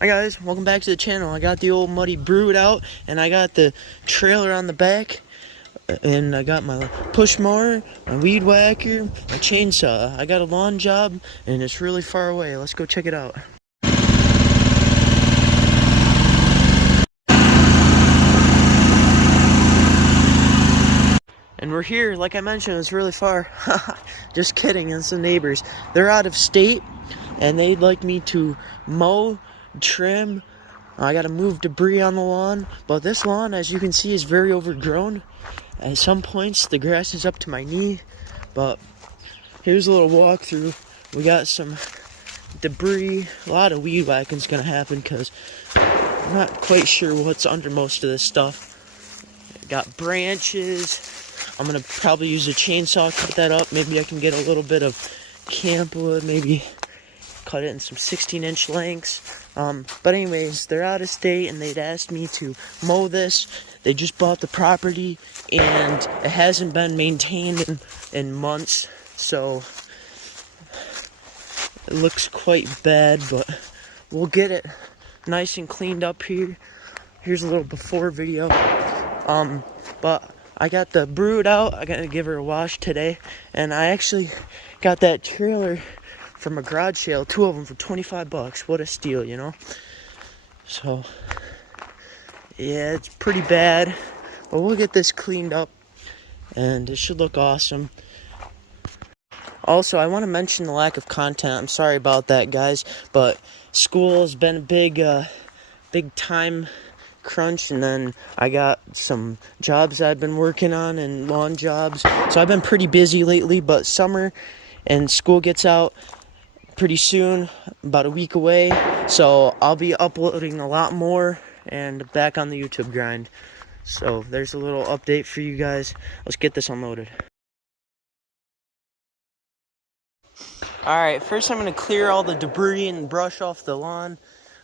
Hi guys, welcome back to the channel. I got the old muddy brood out, and I got the trailer on the back, and I got my push mower, my weed whacker, my chainsaw. I got a lawn job, and it's really far away. Let's go check it out. And we're here, like I mentioned, it's really far. Just kidding, it's the neighbors. They're out of state, and they'd like me to mow, trim. I gotta move debris on the lawn, but this lawn, as you can see, is very overgrown. At some points, the grass is up to my knee, but here's a little walkthrough. We got some debris. A lot of weed whacking's gonna happen because I'm not quite sure what's under most of this stuff. Got branches. I'm gonna probably use a chainsaw, cut that up. Maybe I can get a little bit of camp wood, maybe cut it in some 16-inch lengths. But anyways, they're out of state, and they'd asked me to mow this. They just bought the property, and it hasn't been maintained in months, so it looks quite bad, but we'll get it nice and cleaned up here. Here's a little before video. But I got the brood out. I gotta give her a wash today, and I actually got that trailer from a garage sale, 2 of them for 25 bucks. What a steal, you know? So yeah, it's pretty bad, but we'll get this cleaned up and it should look awesome. Also, I want to mention the lack of content. I'm sorry about that, guys, but school has been a big time crunch, and then I got some jobs I've been working on and lawn jobs, so I've been pretty busy lately. But summer and school gets out pretty soon, about a week away, so I'll be uploading a lot more and back on the YouTube grind. So there's a little update for you guys. Let's get this unloaded. Alright, first I'm going to clear all the debris and brush off the lawn.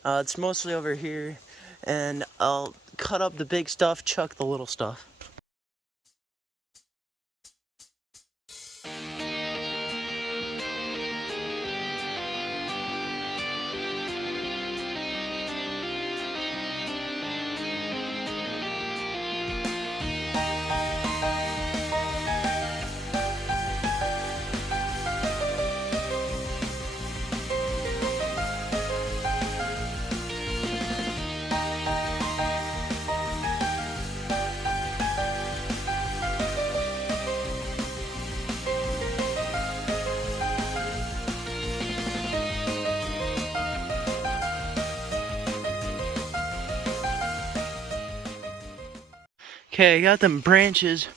It's mostly over here, and I'll cut up the big stuff, chuck the little stuff. Okay, I got them branches,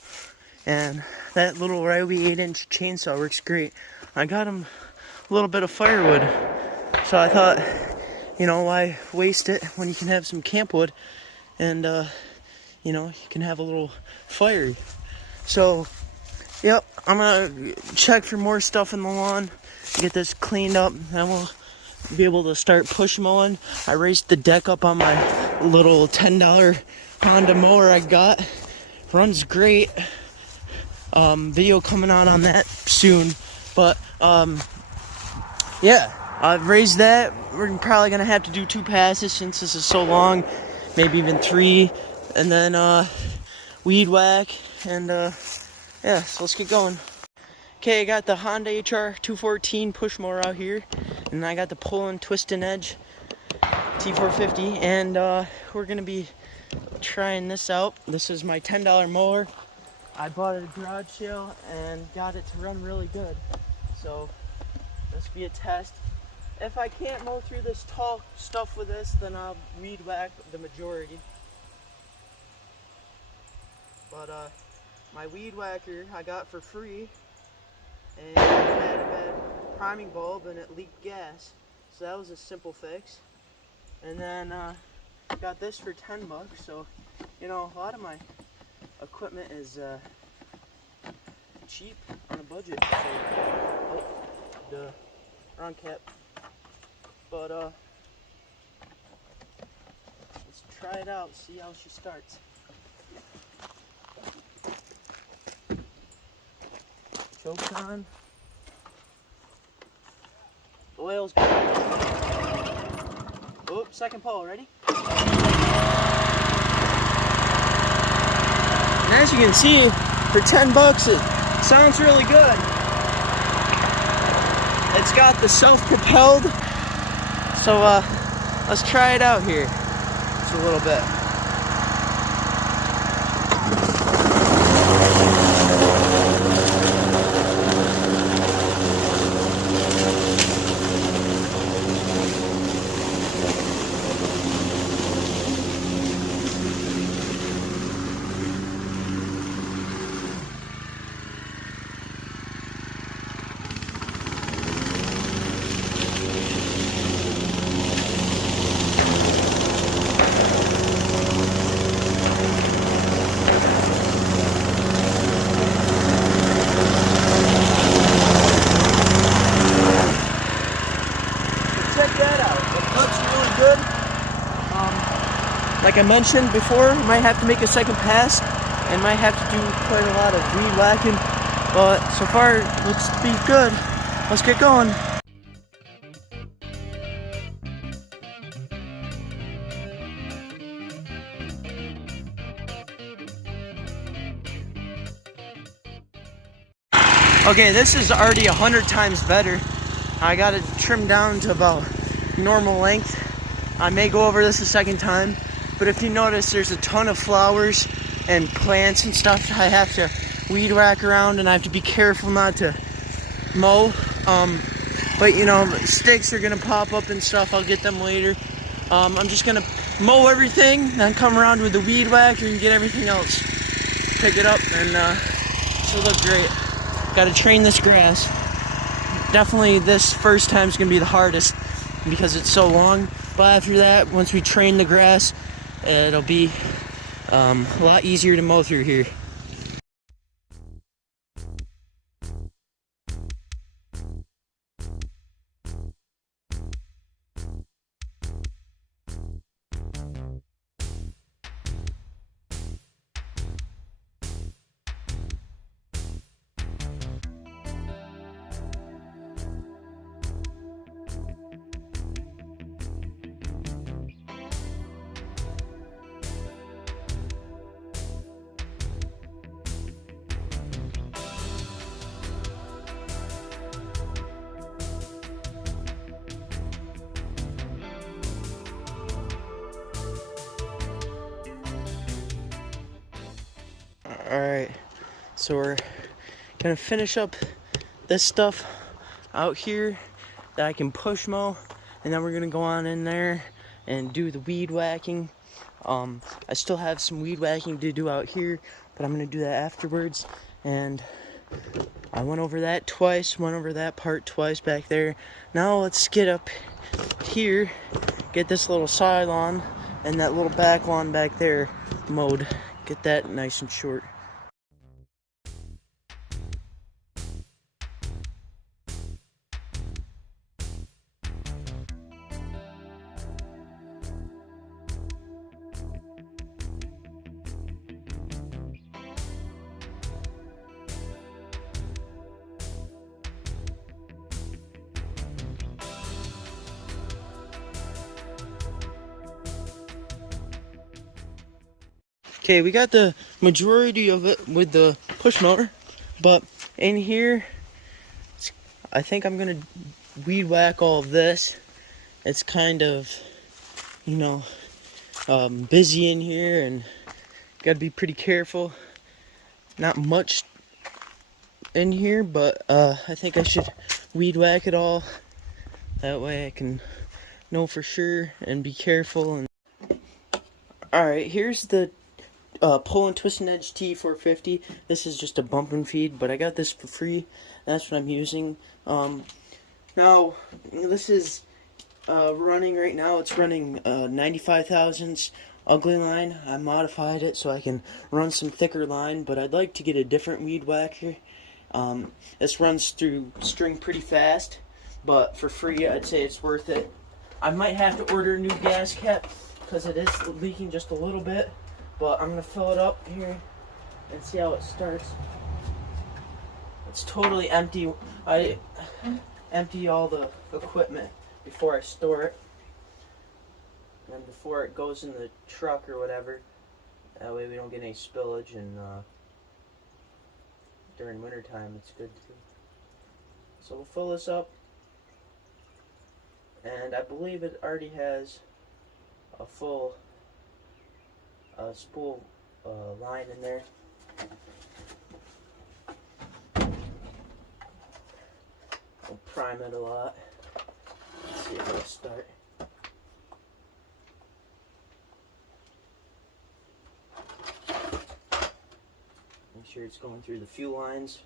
and that little Ryobi 8-inch chainsaw works great. I got them a little bit of firewood, so I thought, you know, why waste it when you can have some camp wood, and you know, you can have a little fire. So yep, I'm gonna check for more stuff in the lawn, get this cleaned up, and we'll be able to start push mowing. I raised the deck up on my little $10 Honda mower I got. Runs great. Video coming out on that soon. But yeah, I've raised that. We're probably gonna have to do 2 passes since this is so long, maybe even 3, and then weed whack, and yeah, so let's get going. Okay, I got the Honda HR 214 push mower out here, and I got the pull and twist and edge T450, and we're gonna be trying this out. This is my $10 mower. I bought it at a garage sale and got it to run really good. So this will be a test. If I can't mow through this tall stuff with this, then I'll weed whack the majority. But my weed whacker I got for free, and it had a bad priming bulb and it leaked gas. So that was a simple fix. And then got this for 10 bucks, so you know, a lot of my equipment is cheap on a budget. So, oh, the wrong cap. But let's try it out, see how she starts. Choke's on. Oil's good. Oops. second pull, ready? And as you can see, for 10 bucks, it sounds really good. It's got the self-propelled, so let's try it out here just a little bit. Check that out. It looks really good. Like I mentioned before, might have to make a second pass and might have to do quite a lot of weed whacking. But so far, it looks to be good. Let's get going. Okay, this is already 100 times better. I got it trimmed down to about normal length. I may go over this a second time, but if you notice, there's a ton of flowers and plants and stuff I have to weed whack around, and I have to be careful not to mow. But you know, sticks are gonna pop up and stuff. I'll get them later. I'm just gonna mow everything, then come around with the weed whacker and get everything else. Pick it up, and it'll look great. Got to train this grass. Definitely this first time is going to be the hardest because it's so long. But after that, once we train the grass, it'll be a lot easier to mow through here. Alright, so we're gonna finish up this stuff out here that I can push mow, and then we're gonna go on in there and do the weed whacking. I still have some weed whacking to do out here, but I'm gonna do that afterwards. And I went over that twice, went over that part twice back there. Now let's get up here, get this little side lawn and that little back lawn back there mowed. Get that nice and short. Okay, we got the majority of it with the push mower, but in here, I think I'm gonna weed whack all of this. It's kind of, you know, busy in here, and gotta be pretty careful. Not much in here, but I think I should weed whack it all. That way I can know for sure and be careful. And all right, here's the pull and twist and edge T450. This is just a bump and feed, but I got this for free. That's what I'm using. Now this is running right now. It's running 95 thousandths ugly line. I modified it so I can run some thicker line, but I'd like to get a different weed whacker. This runs through string pretty fast, but for free I'd say it's worth it. I might have to order a new gas cap because it is leaking just a little bit. But I'm going to fill it up here and see how it starts. It's totally empty. I empty all the equipment before I store it. And then before it goes in the truck or whatever, that way we don't get any spillage, and during winter time it's good too. So we'll fill this up, and I believe it already has a full spool line in there. We'll prime it a lot. Let's see if it'll start. Make sure it's going through the fuel lines.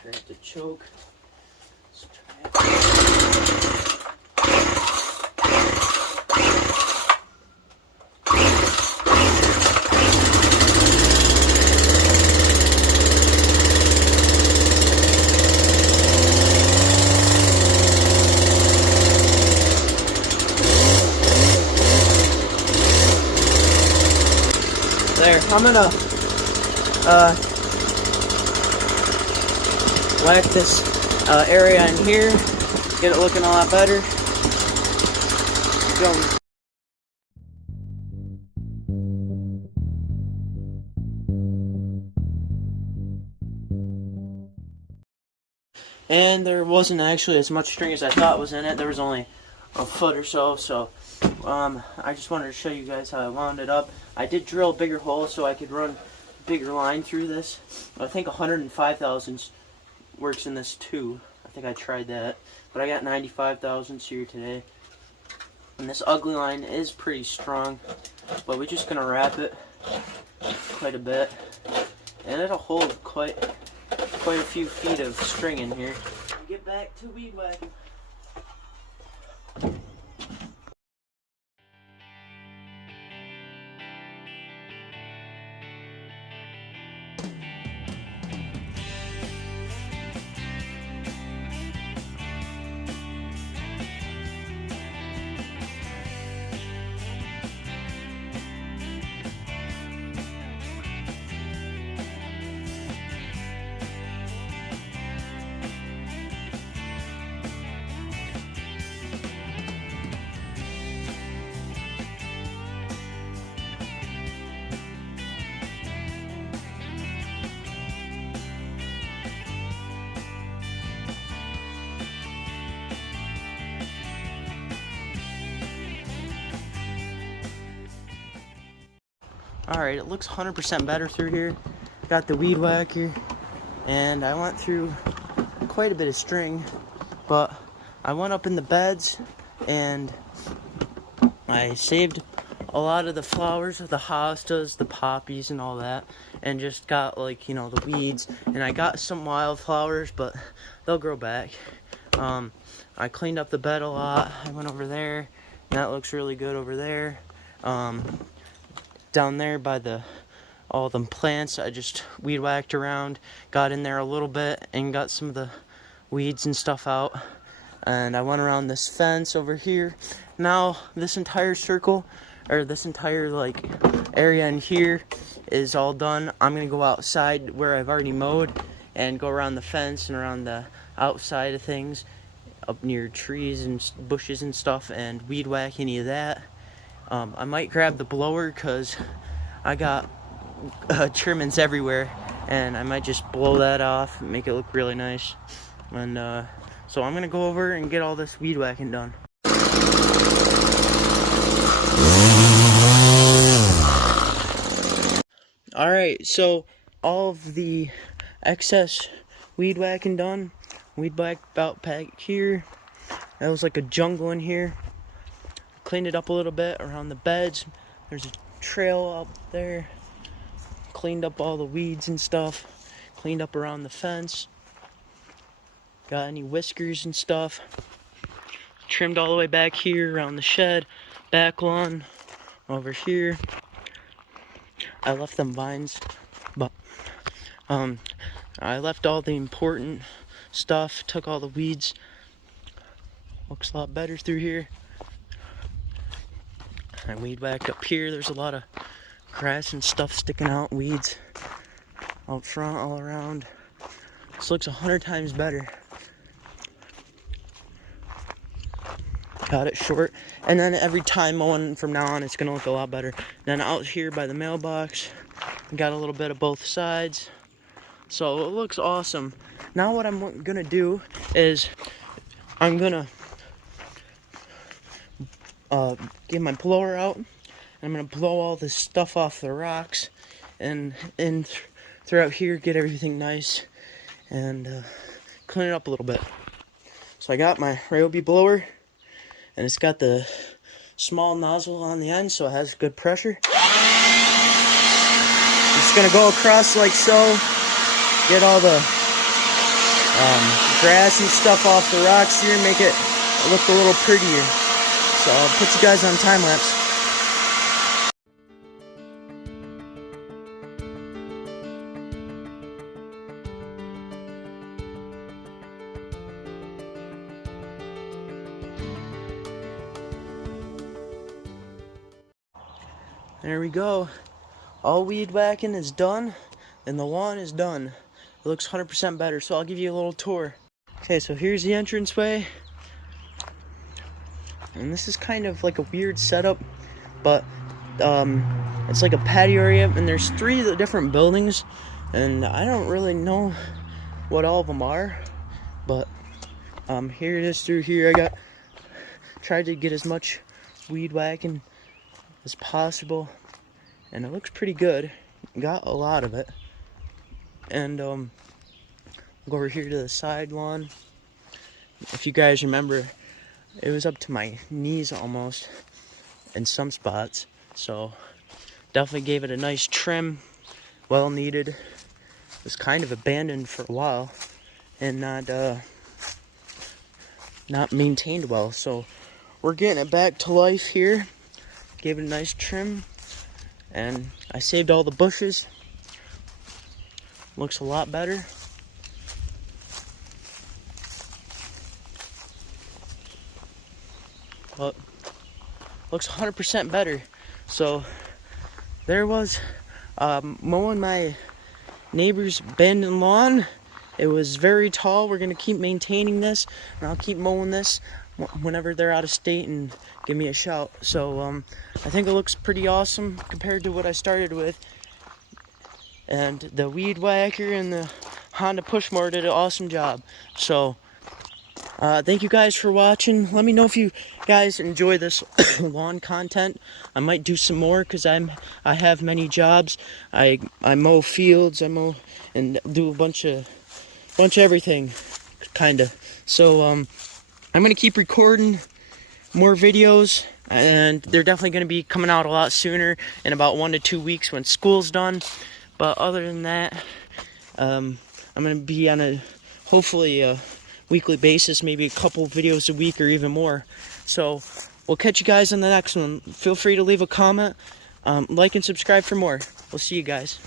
Try it to choke. Let's try it. There, I'm gonna whack this area in here, get it looking a lot better. Go. And there wasn't actually as much string as I thought was in it. There was only a foot or so, I just wanted to show you guys how I wound it up. I did drill a bigger hole so I could run a bigger line through this. I think 105 thousandths works in this too. I think I tried that, but I got 95 thousandths here today. And this ugly line is pretty strong, but we're just gonna wrap it quite a bit, and it'll hold quite a few feet of string in here. Get back to weed whacking. Alright, it looks 100% better through here. Got the weed whacker, and I went through quite a bit of string, but I went up in the beds and I saved a lot of the flowers, the hostas, the poppies and all that, and just got, like, you know, the weeds. And I got some wildflowers, but they'll grow back. I cleaned up the bed a lot. I went over there, and that looks really good over there. Down there by all them plants, I just weed whacked around, got in there a little bit and got some of the weeds and stuff out. And I went around this fence over here. Now this entire circle, or this entire like area in here is all done. I'm gonna go outside where I've already mowed and go around the fence and around the outside of things, up near trees and bushes and stuff, and weed whack any of that. I might grab the blower because I got trimmings everywhere, and I might just blow that off and make it look really nice. And so I'm gonna go over and get all this weed whacking done. Alright, so all of the excess weed whacking done. Weed whack about back here. That was like a jungle in here. Cleaned it up a little bit around the beds. There's a trail up there. Cleaned up all the weeds and stuff. Cleaned up around the fence. Got any whiskers and stuff. Trimmed all the way back here around the shed. Back lawn. Over here. I left them vines, but I left all the important stuff. Took all the weeds. Looks a lot better through here. I weed whacked up here. There's a lot of grass and stuff sticking out, weeds out front, all around. This looks 100 times better. Got it short, and then every time mowing from now on, it's gonna look a lot better. Then out here by the mailbox, got a little bit of both sides, so it looks awesome. Now what I'm gonna do is I'm gonna get my blower out, and I'm gonna blow all this stuff off the rocks, and throughout here, get everything nice and clean it up a little bit. So I got my Ryobi blower, and it's got the small nozzle on the end, so it has good pressure. It's gonna go across like so, get all the grass and stuff off the rocks here, make it look a little prettier. So I'll put you guys on time lapse. There we go. All weed whacking is done, and the lawn is done. It looks 100% better, so I'll give you a little tour. Okay, so here's the entranceway. And this is kind of like a weird setup, but it's like a patio area, and there's 3 different buildings, and I don't really know what all of them are, but here it is through here. I tried to get as much weed whacking as possible, and it looks pretty good. Got a lot of it. And go over here to the side lawn. If you guys remember, it was up to my knees almost in some spots, so definitely gave it a nice trim, well needed. It was kind of abandoned for a while and not maintained well, so we're getting it back to life here. Gave it a nice trim, and I saved all the bushes. Looks a lot better. But looks 100% better. So there was mowing my neighbor's abandoned lawn. It was very tall. We're gonna keep maintaining this, and I'll keep mowing this whenever they're out of state and give me a shout. So I think it looks pretty awesome compared to what I started with. And the weed whacker and the Honda push mower did an awesome job. So thank you guys for watching. Let me know if you guys enjoy this lawn content. I might do some more because I have many jobs. I mow fields, I mow and do a bunch of everything, kinda. So I'm gonna keep recording more videos, and they're definitely gonna be coming out a lot sooner, in about 1 to 2 weeks when school's done. But other than that, I'm gonna be on hopefully a weekly basis, maybe a couple videos a week or even more. So we'll catch you guys on the next one. Feel free to leave a comment, like and subscribe for more. We'll see you guys.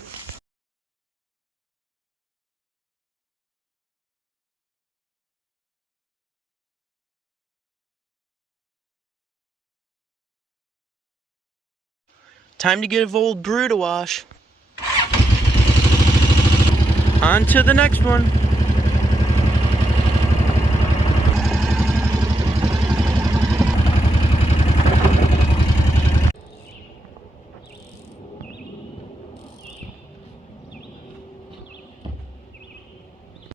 Time to give old Brew to wash. On to the next one.